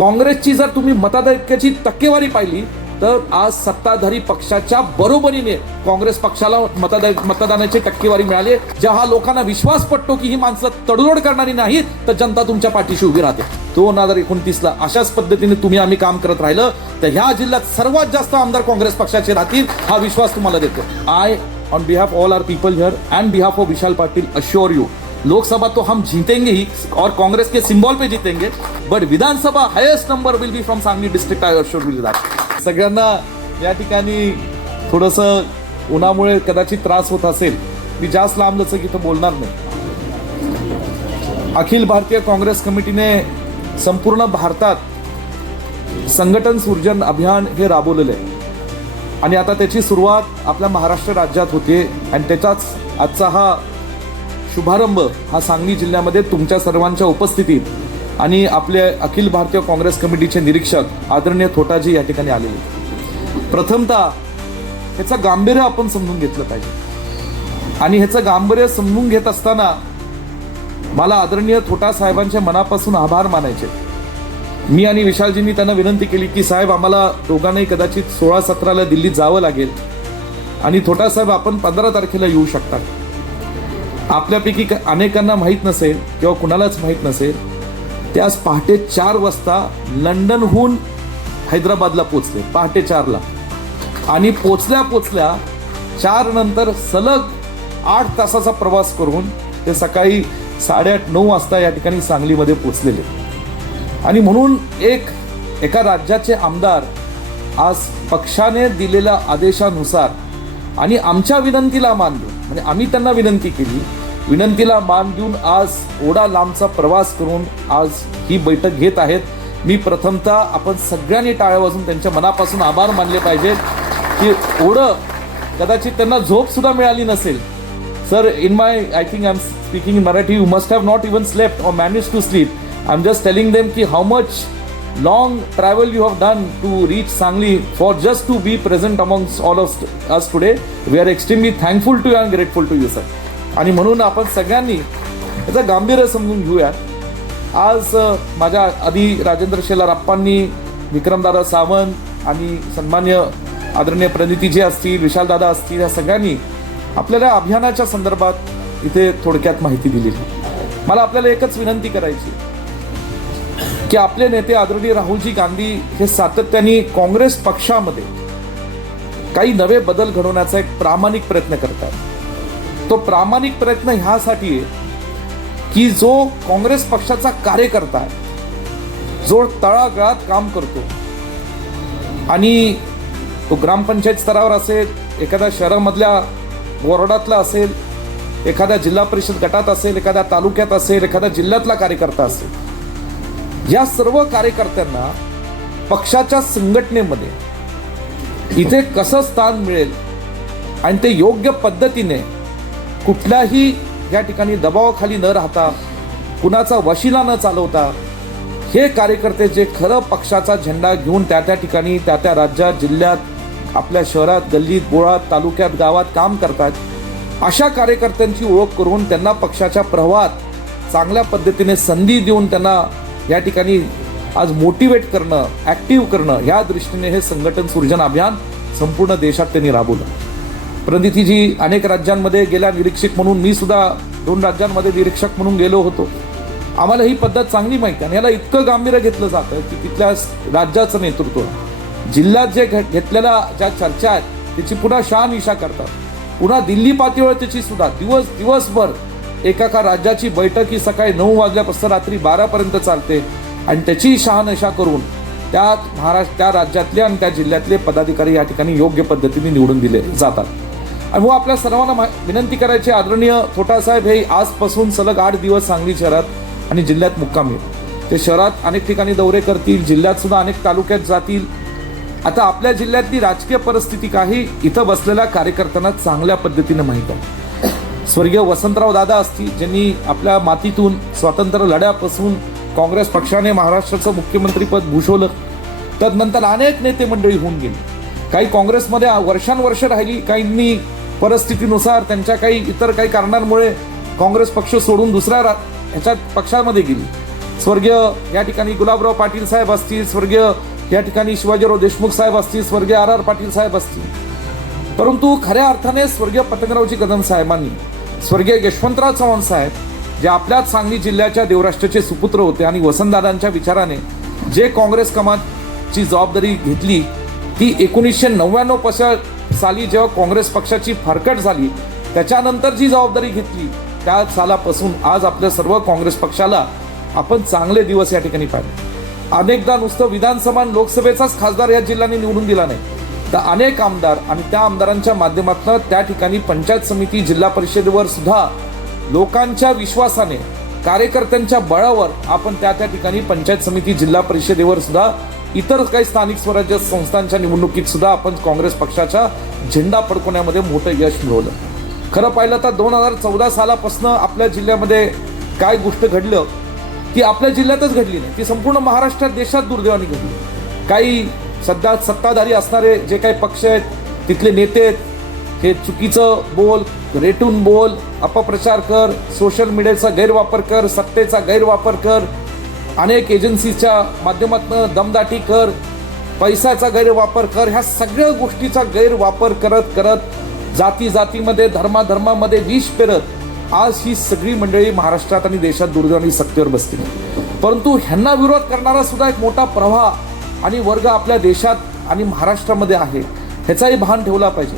काँग्रेसची जर तुम्ही मतदात्याची टक्केवारी पाहिली तर आज सत्ताधारी पक्षाच्या बरोबरीने काँग्रेस पक्षाला मतदानाची टक्केवारी मिळाली, ज्या लोकांना विश्वास पटतो की ही माणसं तडजोड करणारी नाहीत, तर जनता तुमच्या पाठीशी उभी राहते. 2029ला अशाच पद्धतीने तुम्ही आम्ही काम करत राहिलं तर ह्या जिल्ह्यात सर्वात जास्त आमदार काँग्रेस पक्षाचे राहतील, हा विश्वास तुम्हाला देतो. I on behalf all our people here and behalf of Vishal Patil assure you, Lok Sabha तो हम जीतेंगे ही और कांग्रेस के सिंबल पे जीतेंगे, but Vidhansabha highest number will be from Sangli district. I assure you that. सगळ्यांना या ठिकाणी थोडंसं उन्हामुळे कदाचित त्रास होत असेल, मी जास्त लांबलंच की इथं बोलणार नाही. अखिल भारतीय काँग्रेस कमिटीने संपूर्ण भारतात संघटन सृजन अभियान हे राबवलेलं आहे आणि आता त्याची सुरुवात आपल्या महाराष्ट्र राज्यात होते आणि त्याचाच आजचा हा शुभारंभ हा सांगली जिल्ह्यामध्ये तुमच्या सर्वांच्या उपस्थितीत आणि आपले अखिल भारतीय काँग्रेस कमिटीचे निरीक्षक आदरणीय थोटाजी या ठिकाणी आलेले. प्रथमतः ह्याचं गांभीर्य आपण समजून घेतलं पाहिजे आणि ह्याचं गांभीर्य समजून घेत असताना मला आदरणीय थोटा साहेबांच्या मनापासून आभार मानायचे. मी आणि विशालजींनी त्यांना विनंती केली की साहेब आम्हाला दोघांनाही कदाचित 16-17ला दिल्लीत जावं लागेल आणि थोटा साहेब आपण 15 तारखेला येऊ शकता. आपल्यापैकी अनेकांना माहीत नसेल किंवा कुणालाच माहीत नसेल, ते आज पहाटे 4 वाजता लंडनहून हैदराबादला पोचले, पहाटे 4ला, आणि पोचल्या 4 नंतर सलग 8 तासाचा प्रवास करून ते सकाळी 8:30-9 वाजता या ठिकाणी सांगलीमध्ये पोचलेले. आणि म्हणून एका राज्याचे आमदार आज पक्षाने दिलेल्या आदेशानुसार आणि आमच्या विनंतीला मान देऊन, म्हणजे आम्ही त्यांना विनंती केली, विनंतीला मान देऊन आज एवढा लांबचा प्रवास करून आज ही बैठक घेत आहेत. मी प्रथमतः आपण सगळ्यांनी टाळ्या वाजून त्यांच्या मनापासून आभार मानले पाहिजेत की एवढं कदाचित त्यांना झोप सुद्धा मिळाली नसेल. Sir, in my I think I am speaking in Marathi, you must have not even slept or managed to sleep. I'm just telling them ki how much long travel you have done to reach Sangli for just to be present amongst all of us today. We are extremely thankful to you and grateful to you, sir. आणि म्हणून आपण सगळ्यांनी याचं गांभीर्य समजून घेऊया. आज माझ्या आधी राजेंद्र शेलार आप्पांनी, विक्रमदादा सावंत आणि सन्मान्य आदरणीय प्रणितीजी असतील, विशालदादा असतील, या सगळ्यांनी आपल्याला अभियानाच्या संदर्भात इथे थोडक्यात माहिती दिली. मला आपल्याला एकच विनंती करायची की आपले नेते आदरणीय राहुलजी गांधी हे सातत्याने काँग्रेस पक्षामध्ये काही नवे बदल घडवण्याचा एक प्रामाणिक प्रयत्न करतात. तो प्रामाणिक प्रयत्न ह्यासाठी आहे की जो काँग्रेस पक्षाचा कार्यकर्ता आहे, जो तळागाळात काम करतो आणि तो ग्रामपंचायत स्तरावर असेल, एखाद्या शहरामधल्या वॉर्डातला असेल, एखाद्या जिल्हा परिषद गटात असेल, एखाद्या तालुक्यात असेल, एखाद्या जिल्ह्यातला कार्यकर्ता असेल, या सर्व कार्यकर्त्यांना पक्षाच्या संघटनेमध्ये इथे कसं स्थान मिळेल आणि ते योग्य पद्धतीने कुठल्याही या ठिकाणी दबावाखाली न राहता, कुणाचा वशिला न चालवता, हे कार्यकर्ते जे खरं पक्षाचा झेंडा घेऊन त्या ठिकाणी त्या राज्यात, जिल्ह्यात, आपल्या शहरात, गल्लीत, बोळात, तालुक्यात, गावात काम करतात, अशा कार्यकर्त्यांची ओळख करून त्यांना पक्षाच्या प्रवाहात चांगल्या पद्धतीने संधी देऊन त्यांना या ठिकाणी आज मोटिवेट करणं, ॲक्टिव्ह करणं, या दृष्टीने हे संघटन सृजन अभियान संपूर्ण देशात त्यांनी राबवलं. प्रणितीजी अनेक राज्यांमध्ये गेल्या निरीक्षक म्हणून, मी सुद्धा 2 राज्यांमध्ये निरीक्षक म्हणून गेलो होतो. आम्हाला ही पद्धत चांगली माहिती आणि याला इतकं गांभीर्य घेतलं जातं की तिथल्या राज्याचं नेतृत्व, जिल्ह्यात जे घेतलेल्या ज्या चर्चा आहेत त्याची पुन्हा शहानिशा करतात. पुन्हा दिल्ली पातळीवर त्याची सुद्धा दिवसभर एका राज्याची बैठक ही सकाळी 9 वाजल्यापासून रात्री 12पर्यंत चालते आणि त्याची शहानिशा करून त्या राज्यातले आणि त्या जिल्ह्यातले पदाधिकारी या ठिकाणी योग्य पद्धतीने निवडून दिले जातात. आणि मग आपल्या सर्वांना विनंती करायची, आदरणीय थोटासाहेब हे आजपासून सलग 8 दिवस सांगली शहरात आणि जिल्ह्यात मुक्कामी. ते शहरात अनेक ठिकाणी दौरे करतील, जिल्ह्यात सुद्धा अनेक तालुक्यात जातील. आता आपल्या जिल्ह्यातली राजकीय परिस्थिती काही इथं बसलेल्या कार्यकर्त्यांना चांगल्या पद्धतीने माहीत आहे. स्वर्गीय वसंतराव दादा असतील, ज्यांनी आपल्या मातीतून स्वातंत्र्य लढ्यापासून काँग्रेस पक्षाने महाराष्ट्राचं मुख्यमंत्रीपद भूषवलं. त्यानंतर अनेक नेते मंडळी होऊन गेली. काही काँग्रेसमध्ये वर्षानुवर्ष राहिली, काहींनी परिस्थितीनुसार त्यांच्या काही इतर काही कारणांमुळे काँग्रेस पक्ष सोडून दुसऱ्या ह्याच्यात पक्षामध्ये गेली. स्वर्गीय या ठिकाणी गुलाबराव पाटील साहेब असतील, स्वर्गीय या ठिकाणी शिवाजीराव देशमुख साहेब असतील, स्वर्गीय RR पाटील साहेब असतील, परंतु खऱ्या अर्थाने स्वर्गीय पतंगरावजी कदम साहेबांनी, स्वर्गीय यशवंतराव चव्हाण साहेब जे आपल्याच सांगली जिल्ह्याच्या देवराष्ट्राचे सुपुत्र होते आणि वसंतदादांच्या विचाराने जे काँग्रेस कमाची जबाबदारी घेतली ती 1999 साली जेव्हा काँग्रेस पक्षाची फारकत झाली त्याच्यानंतर जी जबाबदारी घेतली त्या सालापासून आज आपल्या सर्व काँग्रेस पक्षाला आपण चांगले दिवस या ठिकाणी पाहिले. अनेकदा नुसतं विधानसभा लोकसभेचाच खासदार या जिल्ह्याने निवडून दिला नाही तर अनेक आमदार आणि त्या आमदारांच्या माध्यमातून त्या ठिकाणी पंचायत समिती जिल्हा परिषदेवर सुद्धा लोकांच्या विश्वासाने कार्यकर्त्यांच्या बळावर आपण त्या ठिकाणी पंचायत समिती जिल्हा परिषदेवर सुद्धा इतर काही स्थानिक स्वराज्य संस्थांच्या निवडणुकीत सुद्धा आपण काँग्रेस पक्षाचा झेंडा फडकवण्यामध्ये मोठं यश मिळवलं. खरं पाहिलं तर 2014 सालापासून आपल्या जिल्ह्यामध्ये काय गोष्ट घडलं की आपल्या जिल्ह्यातच घडली नाही, ती संपूर्ण महाराष्ट्रात देशात दुर्दैवाने घडली. काही सध्या सत्ताधारी असणारे जे काही पक्ष आहेत तिथले नेते हे चुकीचं बोल, रेटून बोल, अपप्रचार कर, सोशल मीडियाचा गैरवापर कर, सत्तेचा गैरवापर कर, अनेक एजन्सीच्या माध्यमातून दमदाटी कर, पैशाचा गैरवापर कर, ह्या सगळ्या गोष्टीचा गैरवापर करत करत जातीमध्ये धर्मामध्ये विष पेरत आज ही सगळी मंडळी महाराष्ट्रात आणि देशात दुर्दैवाने सत्तेवर बसतील. परंतु ह्यांना विरोध करणारा सुद्धा एक मोठा प्रवाह आणि वर्ग आपल्या देशात आणि महाराष्ट्रामध्ये आहे, ह्याचाही भान ठेवला पाहिजे.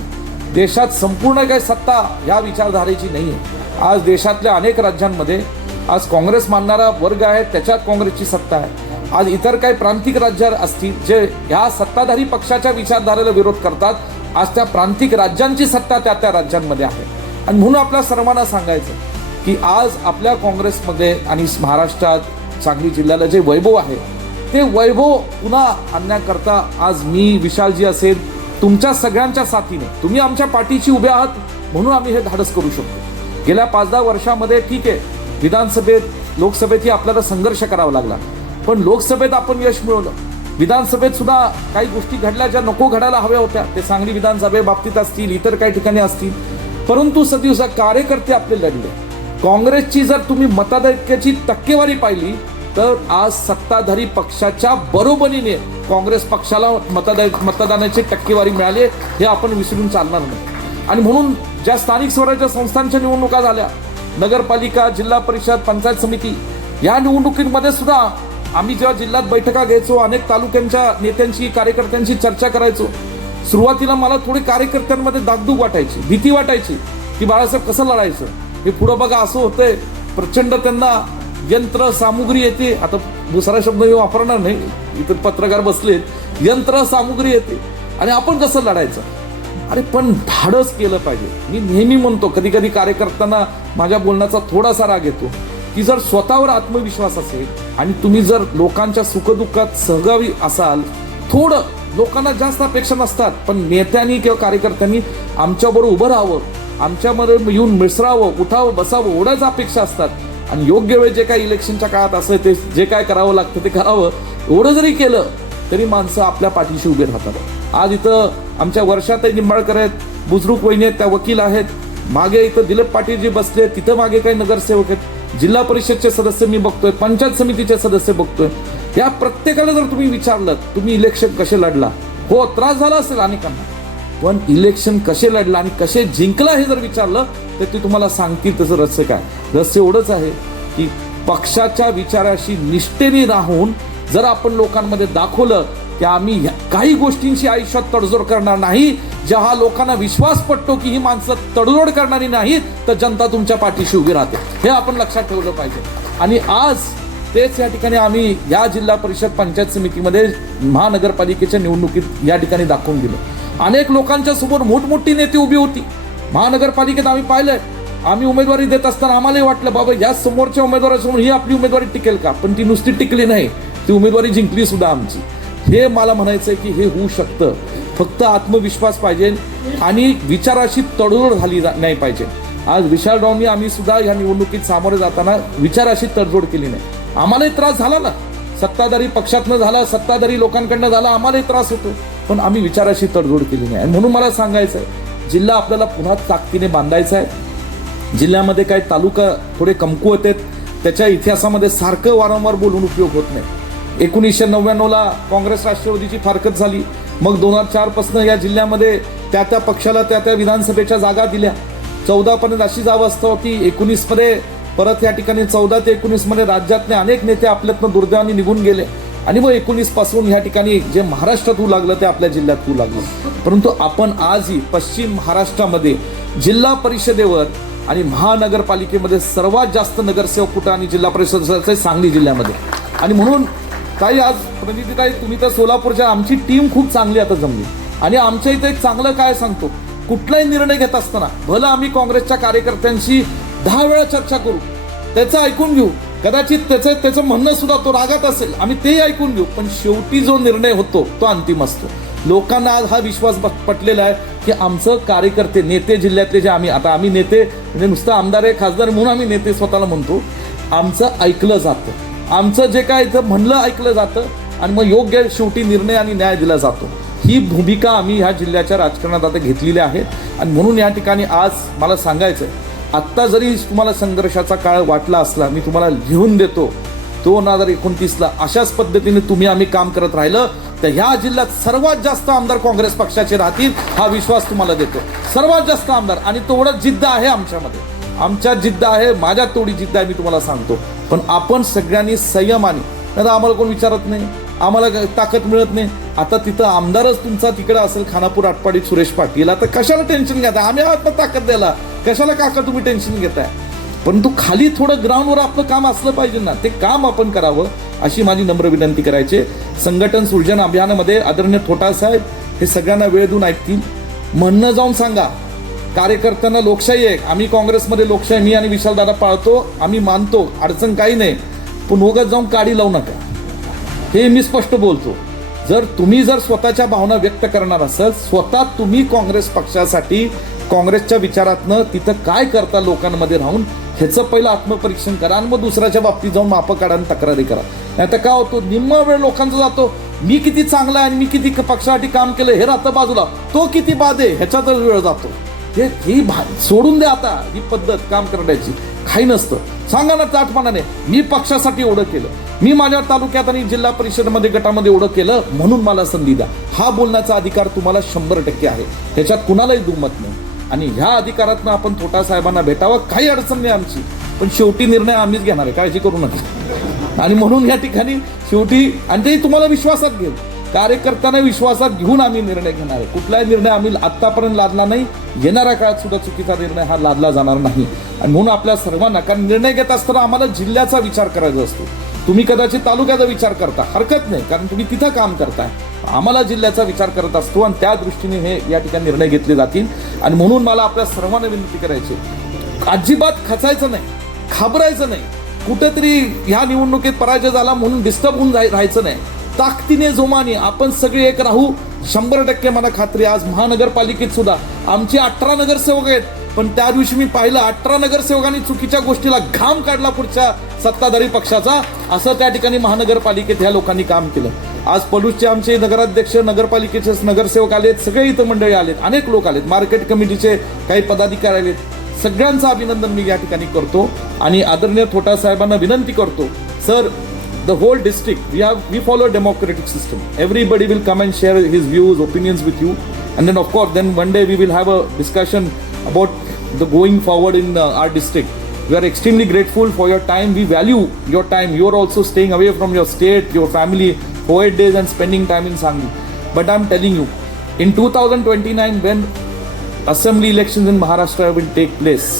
देशात संपूर्ण काही सत्ता या विचारधारेची नाही आहे. आज देशातल्या अनेक राज्यांमध्ये आज काँग्रेस मानणारा वर्ग आहे, त्याच्यात काँग्रेसची सत्ता आहे. आज इतर काही प्रांतिक राज्य असतील जे ह्या सत्ताधारी पक्षाच्या विचारधारेला विरोध करतात, आज त्या प्रांतिक राज्यांची सत्ता त्या राज्यांमध्ये आहे. आणि म्हणून आपल्या सर्वांना सांगायचं की आज आपल्या काँग्रेसमध्ये आणि महाराष्ट्रात सांगली जिल्ह्याला जे वैभव आहे ते वैभव पुन्हा आणण्याकरता आज मी, विशालजी असेल, तुमच्या सगळ्यांच्या साथीने, तुम्ही आमच्या पाठीशी उभे आहात म्हणून आम्ही हे धाडस करू शकतो. गेल्या 5-10 वर्षामध्ये ठीक आहे, विधानसभेत लोकसभेतही आपल्याला संघर्ष करावा लागला, पण लोकसभेत आपण यश मिळवलं. विधानसभेत सुद्धा काही गोष्टी घडल्या ज्या नको घडायला हव्या होत्या, ते सांगली विधानसभेबाबतीत असतील, इतर काही ठिकाणी असतील, परंतु सदिवसा कार्यकर्ते आपले लढले. काँग्रेसची जर तुम्ही मतदानाची टक्केवारी पाहिली तर आज सत्ताधारी पक्षाच्या बरोबरीने काँग्रेस पक्षाला मतदानाची टक्केवारी मिळाली, हे आपण विसरून चालणार नाही. आणि म्हणून ज्या स्थानिक स्वराज्य संस्थांच्या निवडणुका झाल्या, नगरपालिका, जिल्हा परिषद, पंचायत समिती, या निवडणुकीमध्ये सुद्धा आम्ही जेव्हा जिल्ह्यात बैठका घ्यायचो, अनेक तालुक्यांच्या नेत्यांची, कार्यकर्त्यांची चर्चा करायचो, सुरुवातीला मला थोडी कार्यकर्त्यांमध्ये दागदूग वाटायची, भीती वाटायची की बाळासाहेब कसं लढायचं, हे पुढं बघा असं होतंय, प्रचंड त्यांना यंत्र सामुग्री येते. आता दुसरा शब्द मी वापरणार नाही, इथं पत्रकार बसले, यंत्र सामुग्री येते आणि आपण कसं लढायचं. अरे पण धाडस केलं पाहिजे. मी नेहमी म्हणतो, कधी कधी कार्यकर्त्यांना माझ्या बोलण्याचा थोडासा राग येतो की जर स्वतःवर आत्मविश्वास असेल आणि तुम्ही जर लोकांच्या सुखदुःखात सहभागी असाल, थोडं लोकांना जास्त अपेक्षा नसतात, पण नेत्यांनी किंवा कार्यकर्त्यांनी आमच्याबरोबर उभं राहावं, आमच्यामध्ये येऊन मिसळावं, उठावं, बसावं, एवढ्याच अपेक्षा असतात. आणि योग्य वेळ जे काही इलेक्शनच्या काळात असं ते जे काय करावं लागतं ते करावं, एवढं जरी केलं तरी माणसं आपल्या पाठीशी उभे राहतात. आज इथं आमच्या वर्षातही निंबाळकर आहेत, बुजरुक वहिनी आहेत, त्या वकील आहेत, मागे इथं दिलीप पाटील जी बसले, तिथं मागे काही नगरसेवक आहेत, जिल्हा परिषदचे सदस्य मी बघतोय, पंचायत समितीचे सदस्य बघतोय. या प्रत्येकाला जर तुम्ही विचारलं तुम्ही इलेक्शन कसे लढला, हो त्रास झाला असेल अनेकांना, पण इलेक्शन कसे लढला आणि कसे जिंकला हे जर विचारलं तर ते तुम्हाला सांगतील तसं रहस्य काय. रहस्य एवढंच आहे की पक्षाच्या विचाराशी निष्ठेने राहून जर आपण लोकांमध्ये दाखवलं की आम्ही काही गोष्टींची आयुष्यात तडजोड करणार नाही, जेव्हा लोकांना विश्वास पटतो की ही माणसं तडजोड करणारी नाहीत, तर जनता तुमच्या पाठीशी उभी राहते, हे आपण लक्षात ठेवलं पाहिजे. आणि आज तेच या ठिकाणी आम्ही या जिल्हा परिषद पंचायत समितीमध्ये महानगरपालिकेच्या निवडणुकीत या ठिकाणी दाखवून दिलं. अनेक लोकांच्या समोर मोठमोठी नेते उभी होती. महानगरपालिकेत आम्ही पाहिलंय, आम्ही उमेदवारी देत असताना आम्हालाही वाटलं बाबा या समोरच्या उमेदवारासमोर ही आपली उमेदवारी टिकेल का, पण ती नुसती टिकली नाही, ती उमेदवारी जिंकली सुद्धा आमची. हे मला म्हणायचंय की हे होऊ शकतं, फक्त आत्मविश्वास पाहिजे आणि विचाराशी तडजोड झाली नाही पाहिजे. आज विशालरावांनी आम्ही सुद्धा या निवडणुकीत सामोरे जाताना विचाराशी तडजोड केली नाही. आम्हालाही त्रास झाला ना, सत्ताधारी पक्षातनं झाला, सत्ताधारी लोकांकडनं झाला, आम्हालाही त्रास होतो, पण आम्ही विचाराशी तडजोड केली नाही. आणि म्हणून मला सांगायचं आहे, जिल्हा आपल्याला पुन्हा ताकदीने बांधायचा आहे. जिल्ह्यामध्ये काही तालुका थोडे कमकुवत आहेत, त्याच्या इतिहासामध्ये सारखं वारंवार बोलून उपयोग होत नाही. 1999ला काँग्रेस राष्ट्रवादीची फारकत झाली. मग 2004 पासून या जिल्ह्यामध्ये त्या त्या पक्षाला त्या त्या विधानसभेच्या जागा दिल्या. 14 पर्यंत अशीच अवस्था होती. 19 मध्ये परत या ठिकाणी 14 ते 19 मध्ये राज्यातले अनेक नेते आपल्यातनं दुर्दैवाने निघून गेले आणि मग 19 पासून या ठिकाणी जे महाराष्ट्रात होऊ लागलं ते आपल्या जिल्ह्यात होऊ लागलं. परंतु आपण आजही पश्चिम महाराष्ट्रामध्ये जिल्हा परिषदेवर आणि महानगरपालिकेमध्ये सर्वात जास्त नगरसेवक कुठं आणि जिल्हा परिषद सदस्य सांगली जिल्ह्यामध्ये. आणि म्हणून ताई, आज प्रणिती ताई, तुम्ही तर सोलापूरच्या, आमची टीम खूप चांगली आता जमली. आणि आमच्या इथे एक चांगलं काय सांगतो, कुठलाही निर्णय घेत असताना भलं आम्ही काँग्रेसच्या कार्यकर्त्यांशी 10 वेळा चर्चा करू, त्याचं ऐकून घेऊ, कदाचित त्याचं म्हणणं सुद्धा तो रागात असेल, आम्ही तेही ऐकून घेऊ, पण शेवटी जो निर्णय होतो तो अंतिम असतो. लोकांना आज हा विश्वास पटलेला आहे की आमचं कार्यकर्ते, नेते जिल्ह्यातले जे आम्ही नेते म्हणजे नुसतं आमदार आहे, खासदार म्हणून आम्ही नेते स्वतःला म्हणतो, आमचं ऐकलं जातं, आमचं जे काय इथं म्हणलं ऐकलं जातं आणि मग योग्य शेवटी निर्णय आणि न्याय दिला जातो. ही भूमिका आम्ही ह्या जिल्ह्याच्या राजकारणात आता घेतलेली आहे. आणि म्हणून या ठिकाणी आज मला सांगायचं आहे, आत्ता जरी तुम्हाला संघर्षाचा काळ वाटला असला, मी तुम्हाला लिहून देतो, 2029ला अशाच पद्धतीने तुम्ही आम्ही काम करत राहिलं तर ह्या जिल्ह्यात सर्वात जास्त आमदार काँग्रेस पक्षाचे राहतील, हा विश्वास तुम्हाला देतो. सर्वात जास्त आमदार. आणि तेवढं जिद्द आहे आमच्यामध्ये, आमच्यात जिद्द आहे, माझ्यात तेवढी जिद्द आहे, मी तुम्हाला सांगतो. पण आपण सगळ्यांनी संयमाने, नाही आम्हाला कोण विचारत नाही, आम्हाला ताकद मिळत नाही. आता तिथं आमदारच तुमचा तिकडं असेल खानापूर आटपाडीत सुरेश पाटील, आता कशाला टेन्शन घेताय, आम्ही आहात ना ताकद द्यायला, कशाला काका तुम्ही टेन्शन घेताय. परंतु खाली थोडं ग्राउंडवर आपलं काम असलं पाहिजे ना, ते काम आपण करावं अशी माझी नम्र विनंती करायची. संघटन सृजन अभियानामध्ये आदरणीय थोटा साहेब हे सगळ्यांना वेळ देऊन ऐकतील. म्हणणं जाऊन सांगा, कार्यकर्त्यांना लोकशाही आहे, आम्ही काँग्रेसमध्ये लोकशाही मी आणि विशाल दादा पाळतो, आम्ही मानतो, अडचण काही नाही, पण उगाच जाऊन काडी लावू नका, हे मी स्पष्ट बोलतो. तुम्ही जर स्वतःच्या भावना व्यक्त करणार असाल, स्वतः तुम्ही काँग्रेस पक्षासाठी काँग्रेसच्या विचारातनं तिथं काय करता लोकांमध्ये राहून ह्याचं पहिलं आत्मपरीक्षण करा आणि मग दुसऱ्याच्या बाबतीत जाऊन मापं काढा आणि तक्रारी करा. नाही तर काय होतो, निम्मा वेळ लोकांचा जातो, मी किती चांगला आहे आणि मी किती पक्षासाठी काम केलं हे राहतं बाजूला, तो किती बाद आहे ह्याच्यातच वेळ जातो. ही सोडून द्या आता, ही पद्धत काम करण्याची काही नसतं. सांगा ना ताटपणाने, मी पक्षासाठी एवढं केलं, मी माझ्या तालुक्यात आणि जिल्हा परिषदेमध्ये गटामध्ये एवढं केलं म्हणून मला संधी द्या. हा बोलण्याचा अधिकार तुम्हाला 100% आहे, ह्याच्यात कुणालाही दुमत नाही. आणि ह्या अधिकारातनं आपण थोटा साहेबांना भेटावं, काही अडचण नाही आमची, पण शेवटी निर्णय आम्हीच घेणार आहे, काळजी करू नका. आणि म्हणून या ठिकाणी शेवटी, आणि ते तुम्हाला विश्वासात घेऊ, कार्यकर्त्यांना विश्वासात घेऊन आम्ही निर्णय घेणार आहे. कुठलाही निर्णय आम्ही आत्तापर्यंत लादला नाही, येणाऱ्या काळात सुद्धा चुकीचा निर्णय हा लादला जाणार नाही. आणि म्हणून आपल्या सर्वांना, कारण निर्णय घेत असताना आम्हाला जिल्ह्याचा विचार करायचा असतो, तुम्ही कदाचित तालुक्याचा विचार करता, हरकत नाही, कारण तुम्ही तिथं काम करताय, आम्हाला जिल्ह्याचा विचार करत असतो आणि त्या दृष्टीने हे या ठिकाणी निर्णय घेतले जातील. आणि म्हणून मला आपल्या सर्वांना विनंती करायची, अजिबात खचायचं नाही, घाबरायचं नाही, कुठेतरी ह्या निवडणुकीत पराजय झाला म्हणून डिस्टर्ब होऊन राहायचं नाही. ताकदीने जोमाने आपण सगळे एक राहू. 100% मला खात्री, आज महानगरपालिकेत सुद्धा आमचे 18 नगरसेवक आहेत, पण त्या दिवशी मी पाहिलं 18 नगरसेवकांनी चुकीच्या गोष्टीला घाम काढला पुढच्या सत्ताधारी पक्षाचा, असं त्या ठिकाणी महानगरपालिकेत ह्या लोकांनी काम केलं. आज पलूसचे आमचे नगराध्यक्ष, नगरपालिकेचे नगरसेवक आलेत, सगळे इथं मंडळी आलेत, अनेक लोक आलेत, मार्केट कमिटीचे काही पदाधिकारी आलेत, सगळ्यांचं अभिनंदन मी या ठिकाणी करतो. आणि आदरणीय थोटा साहेबांना विनंती करतो, sir, the whole district, we follow a democratic system. Everybody will come and share his views, opinions with you, and then of course then one day we will have a discussion about the going forward in our district. We are extremely grateful for your time, we value your time. You are also staying away from your state, your family for 8 days and spending time in Sangli. But I'm telling you, in 2029 when assembly elections in Maharashtra will take place,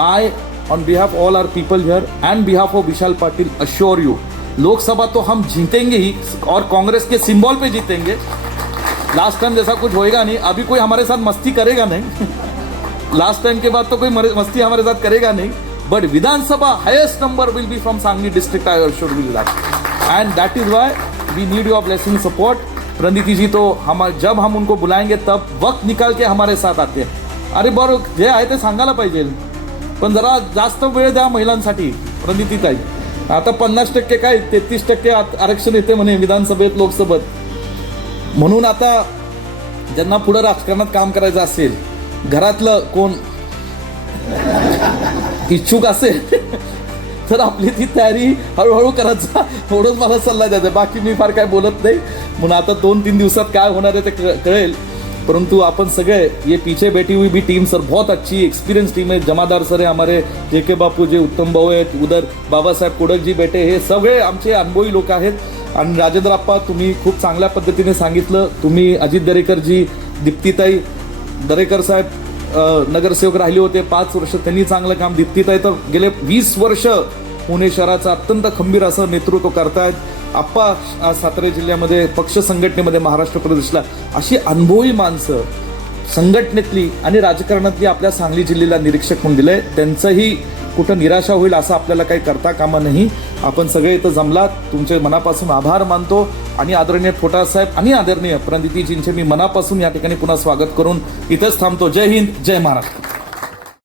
I on behalf of all our people here and behalf of Vishal Patil assure you, Lok Sabha तो हम जीतेंगे ही और कांग्रेस के symbol पे जीतेंगे. Last time जैसा कुछ होएगा नहीं, अभी कोई हमारे साथ मस्ती करेगा नहीं, लास्ट टाइम के बाद तो कोई मस्ती हमारे साथ करेगा नहीं, but Vidhansabha highest number will be from Sangli district, I assure you that, and that is why we need your blessing support. Praniti ji तो जब हम उनको बुलाएंगे तब वक्त निकाल के हमारे साथ आते हैं. अरे बरं, जे आहे ते सांगायला पाहिजे, पण जरा जास्त वेळ द्या महिलांसाठी. प्रणिती ताई, आता 50% काय 33% आरक्षण येते म्हणे विधानसभेत, लोकसभेत. म्हणून आता ज्यांना पुढे राजकारणात काम करायचं असेल, घरातलं कोण इच्छुक असेल तर आपली ती तयारी हळूहळू करायचा एवढंच मला सल्ला द्यायचा, बाकी मी फार काय बोलत नाही. म्हणून आता 2-3 दिवसात काय होणार आहे ते कळेल. परंतु अपन सगळे ये पीछे बैठी हुई भी टीम सर बहुत अच्छी एक्सपीरियंस टीम है. जमादार सर है हमारे, JK बापू जे उत्तम भाऊ आहेत, उधर बाबासाहेब कोडक जी बैठे, हे सगळे आमचे अनुभवी लोक आहेत. आणि राजेंद्र आप्पा तुम्ही खूप चांगल्या पद्धतीने सांगितलं. तुम्ही अजित दरेकरजी, दीप्तीताई दरेकर साहेब नगरसेवक राहिले होते 5 वर्ष, त्यांनी चांगलं काम. दीप्तीताई तर गेले 20 वर्ष पुणे शहराचं अत्यंत खंबीर असं नेतृत्व करतायत. आप्पा आज सातारा जिल्ह्यामध्ये पक्ष संघटनेमध्ये महाराष्ट्र प्रदेशला, अशी अनुभवी माणसं संघटनेतली आणि राजकारणातली आपल्या सांगली जिल्ह्याला निरीक्षक म्हणून दिलंय. त्यांचंही कुठं निराशा होईल असं आपल्याला काही करता कामा नाही. आपण सगळे इथं जमलात, तुमचे मनापासून आभार मानतो. आणि आदरणीय फोटा साहेब आणि आदरणीय प्रणितीजींचे मी मनापासून या ठिकाणी पुन्हा स्वागत करून इथेच थांबतो. जय हिंद, जय महाराष्ट्र.